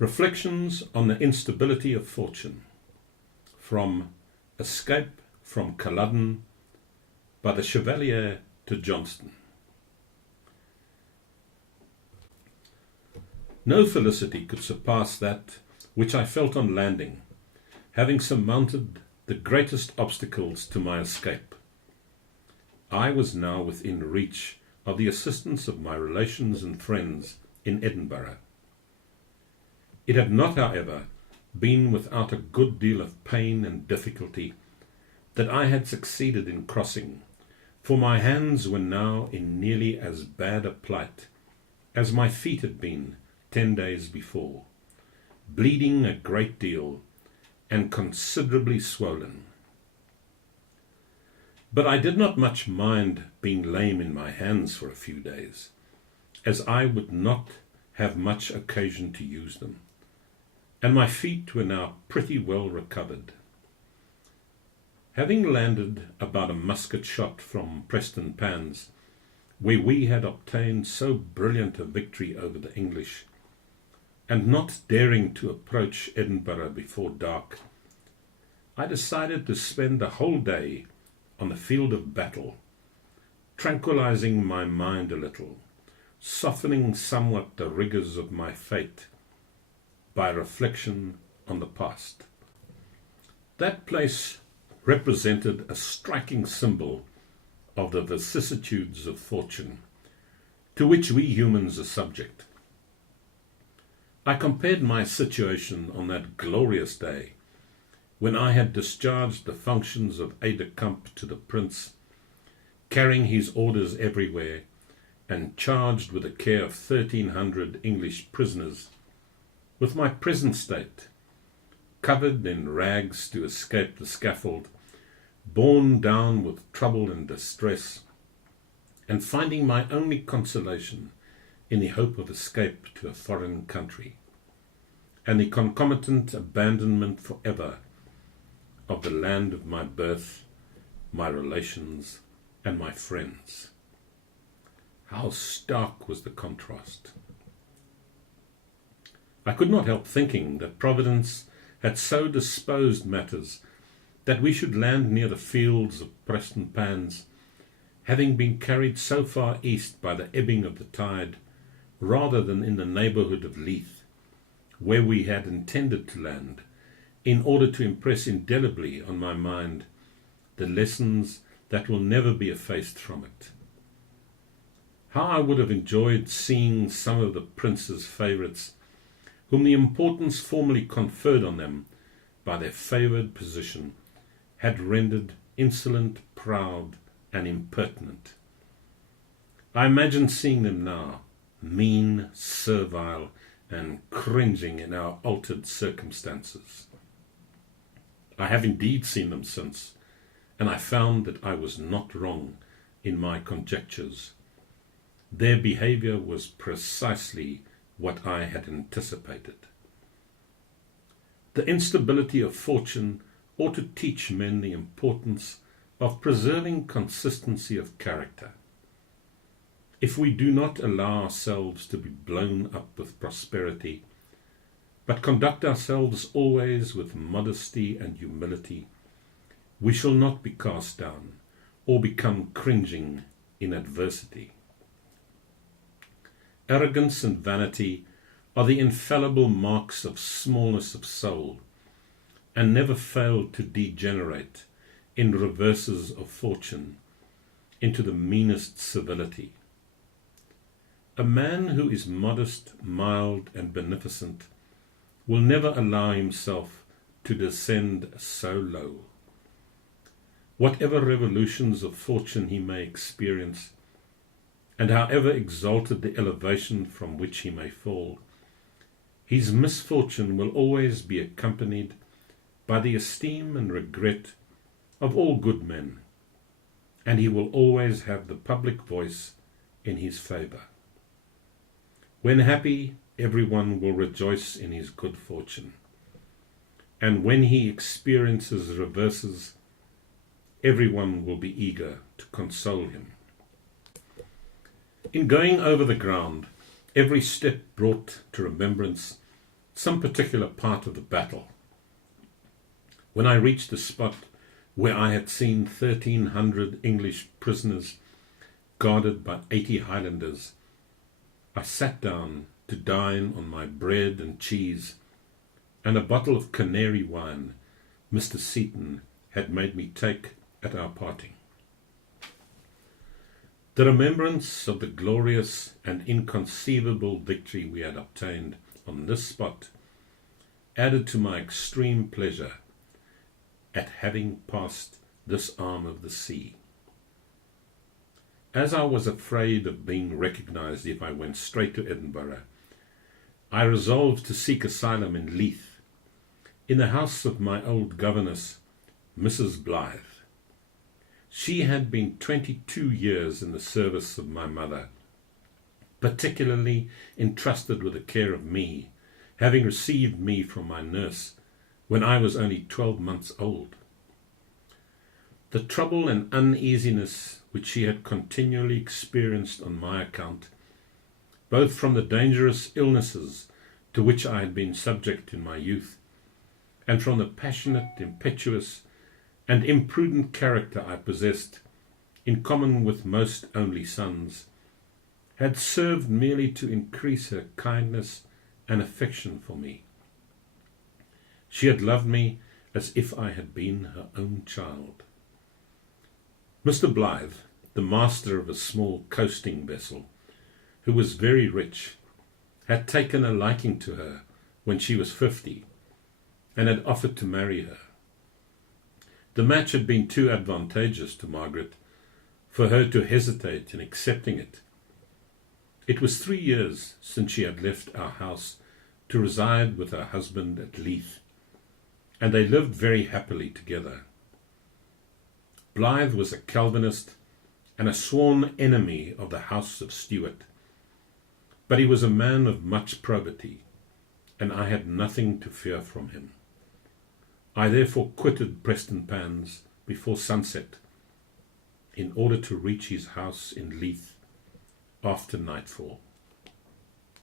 Reflections on the Instability of Fortune, from Escape from Culloden by the Chevalier de Johnstone. No felicity could surpass that which I felt on landing, having surmounted the greatest obstacles to my escape. I was now within reach of the assistance of my relations and friends in Edinburgh. It had not, however, been without a good deal of pain and difficulty that I had succeeded in crossing, for my hands were now in nearly as bad a plight as my feet had been 10 days before, bleeding a great deal and considerably swollen. But I did not much mind being lame in my hands for a few days, as I would not have much occasion to use them, and my feet were now pretty well recovered. Having landed about a musket shot from Preston Pans, where we had obtained so brilliant a victory over the English, and not daring to approach Edinburgh before dark, I decided to spend the whole day on the field of battle, tranquilizing my mind a little, softening somewhat the rigors of my fate by reflection on the past. That place represented a striking symbol of the vicissitudes of fortune, to which we humans are subject. I compared my situation on that glorious day, when I had discharged the functions of aide-de-camp to the Prince, carrying his orders everywhere, and charged with the care of 1,300 English prisoners, with my present state, covered in rags to escape the scaffold, borne down with trouble and distress, and finding my only consolation in the hope of escape to a foreign country, and the concomitant abandonment forever of the land of my birth, my relations, and my friends. How stark was the contrast! I could not help thinking that Providence had so disposed matters that we should land near the fields of Preston Pans, having been carried so far east by the ebbing of the tide, rather than in the neighbourhood of Leith, where we had intended to land, in order to impress indelibly on my mind the lessons that will never be effaced from it. How I would have enjoyed seeing some of the Prince's favourites, whom the importance formerly conferred on them by their favoured position had rendered insolent, proud, and impertinent. I imagine seeing them now, mean, servile, and cringing in our altered circumstances. I have indeed seen them since, and I found that I was not wrong in my conjectures. Their behaviour was precisely what I had anticipated. The instability of fortune ought to teach men the importance of preserving consistency of character. If we do not allow ourselves to be blown up with prosperity, but conduct ourselves always with modesty and humility, we shall not be cast down or become cringing in adversity. Arrogance and vanity are the infallible marks of smallness of soul, and never fail to degenerate in reverses of fortune into the meanest civility. A man who is modest, mild, and beneficent will never allow himself to descend so low. Whatever revolutions of fortune he may experience, and however exalted the elevation from which he may fall, his misfortune will always be accompanied by the esteem and regret of all good men, and he will always have the public voice in his favour. When happy, everyone will rejoice in his good fortune, and when he experiences reverses, everyone will be eager to console him. In going over the ground, every step brought to remembrance some particular part of the battle. When I reached the spot where I had seen 1,300 English prisoners guarded by 80 Highlanders, I sat down to dine on my bread and cheese and a bottle of Canary wine Mr. Seaton had made me take at our parting. The remembrance of the glorious and inconceivable victory we had obtained on this spot added to my extreme pleasure at having passed this arm of the sea. As I was afraid of being recognized if I went straight to Edinburgh, I resolved to seek asylum in Leith, in the house of my old governess, Mrs. Blythe. She had been 22 years in the service of my mother, particularly entrusted with the care of me, having received me from my nurse when I was only 12 months old. The trouble and uneasiness which she had continually experienced on my account, both from the dangerous illnesses to which I had been subject in my youth, and from the passionate, impetuous, and imprudent character I possessed, in common with most only sons, had served merely to increase her kindness and affection for me. She had loved me as if I had been her own child. Mr. Blythe, the master of a small coasting vessel, who was very rich, had taken a liking to her when she was 50, and had offered to marry her. The match had been too advantageous to Margaret for her to hesitate in accepting it. It was 3 years since she had left our house to reside with her husband at Leith, and they lived very happily together. Blythe was a Calvinist and a sworn enemy of the House of Stuart, but he was a man of much probity, and I had nothing to fear from him. I therefore quitted Prestonpans before sunset in order to reach his house in Leith after nightfall.